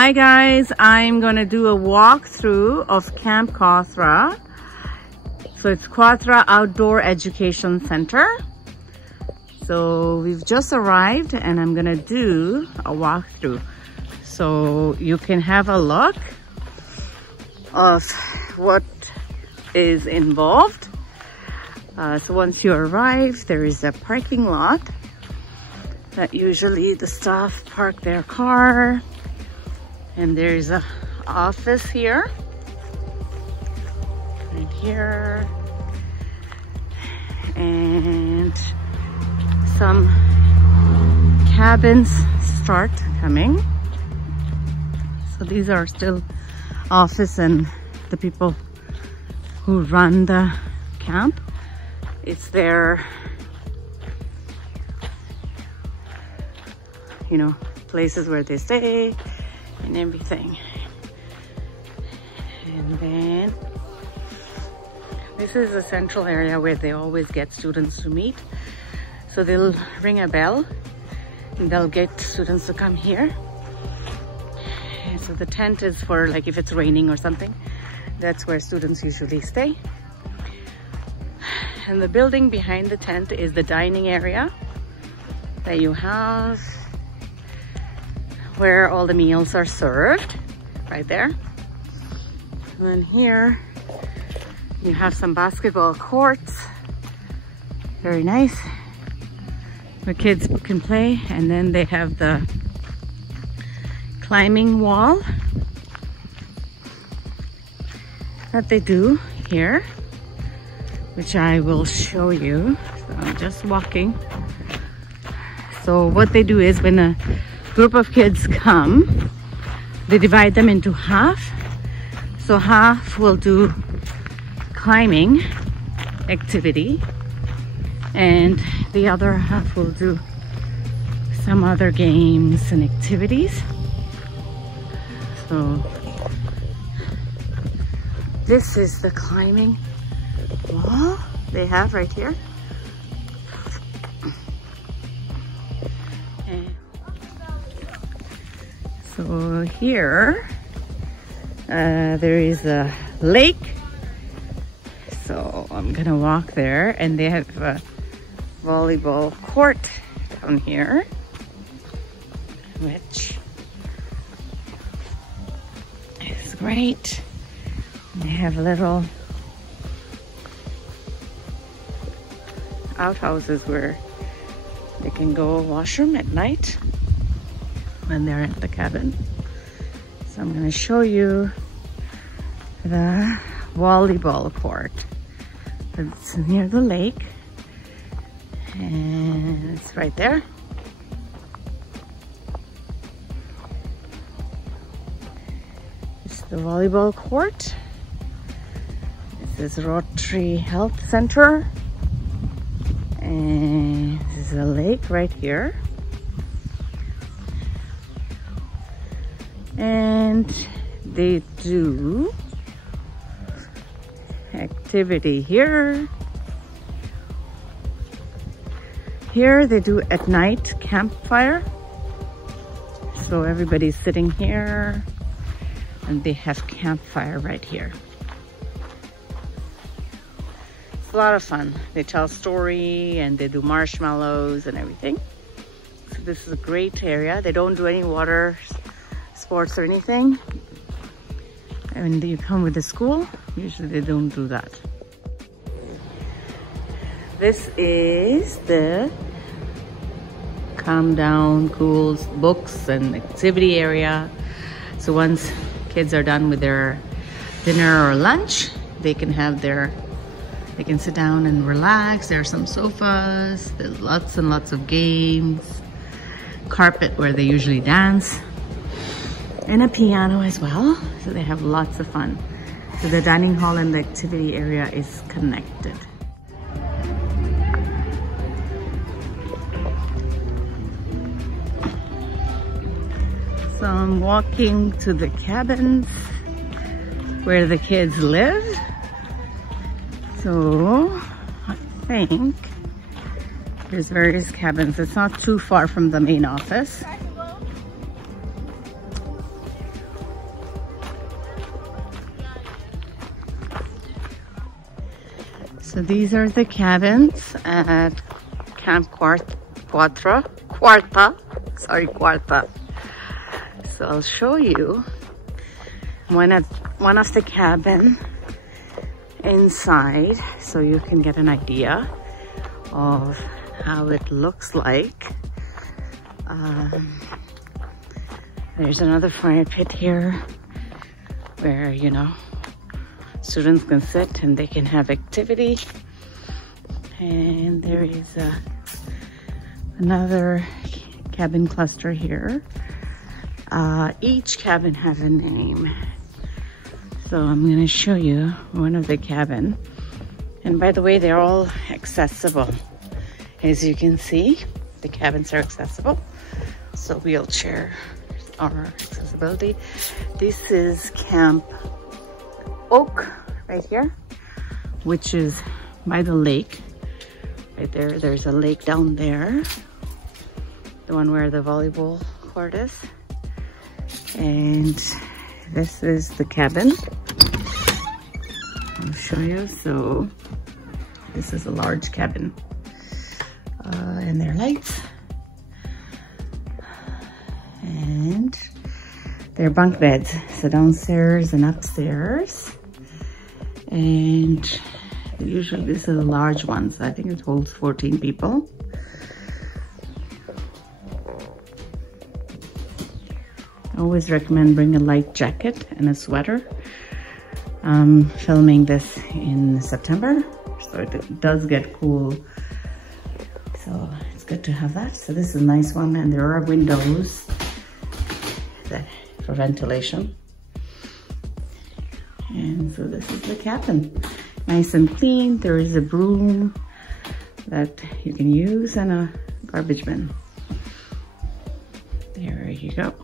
Hi guys, I'm gonna do a walkthrough of Camp Kawartha. So it's Kawartha Outdoor Education Center. So we've just arrived and I'm gonna do a walkthrough. So you can have a look of what is involved. So once you arrive, there is a parking lot that usually the staff park their car. And there's an office here, right here, and some cabins start coming. So these are still office and the people who run the camp. It's their, places where they stay and everything. And then this is a central area where they always get students to meet. So they'll ring a bell and they'll get students to come here. And so the tent is for like if it's raining or something, that's where students usually stay. And the building behind the tent is the dining area that you have, where all the meals are served, right there. And here you have some basketball courts, very nice, where kids can play. And then they have the climbing wall that they do here, which I will show you. So I'm just walking. So what they do is when a group of kids come, they divide them into half. So half will do climbing activity and the other half will do some other games and activities. So this is the climbing wall they have right here. So here there is a lake, so I'm gonna walk there, and they have a volleyball court down here, which is great. They have little outhouses where they can go washroom at night when they're at the cabin. So I'm going to show you the volleyball court. It's near the lake and it's right there. It's the volleyball court. This is Rotary Health Center, and this is a lake right here. And they do activity here. Here they do at night campfire. So everybody's sitting here and they have campfire right here. It's a lot of fun. They tell a story and they do marshmallows and everything. So this is a great area. They don't do any water sports or anything. And when you come with the school, usually they don't do that. This is the calm down, cool books and activity area. So once kids are done with their dinner or lunch, they can sit down and relax. There are some sofas, there's lots and lots of games, carpet where they usually dance, and a piano as well. So they have lots of fun. So the dining hall and the activity area is connected. So I'm walking to the cabins where the kids live. So I think there's various cabins. It's not too far from the main office. So these are the cabins at Camp Kawartha. So I'll show you one of the cabin inside so you can get an idea of how it looks like. There's another fire pit here where, you know, students can sit and they can have activity. And there is another cabin cluster here. Each cabin has a name. So I'm going to show you one of the cabin. And by the way, they're all accessible. As you can see, the cabins are accessible. So wheelchair or accessibility. This is Camp Oak right here, which is by the lake. Right there, there's a lake down there. The one where the volleyball court is. And this is the cabin. I'll show you. So this is a large cabin. And there are lights. And there are bunk beds. So downstairs and upstairs. And usually this is a large one. So I think it holds 14 people. I always recommend bring a light jacket and a sweater. I'm filming this in September, so it does get cool. So it's good to have that. So this is a nice one, and there are windows for ventilation. And so this is the cabin. Nice and clean. There is a broom that you can use and a garbage bin. There you go.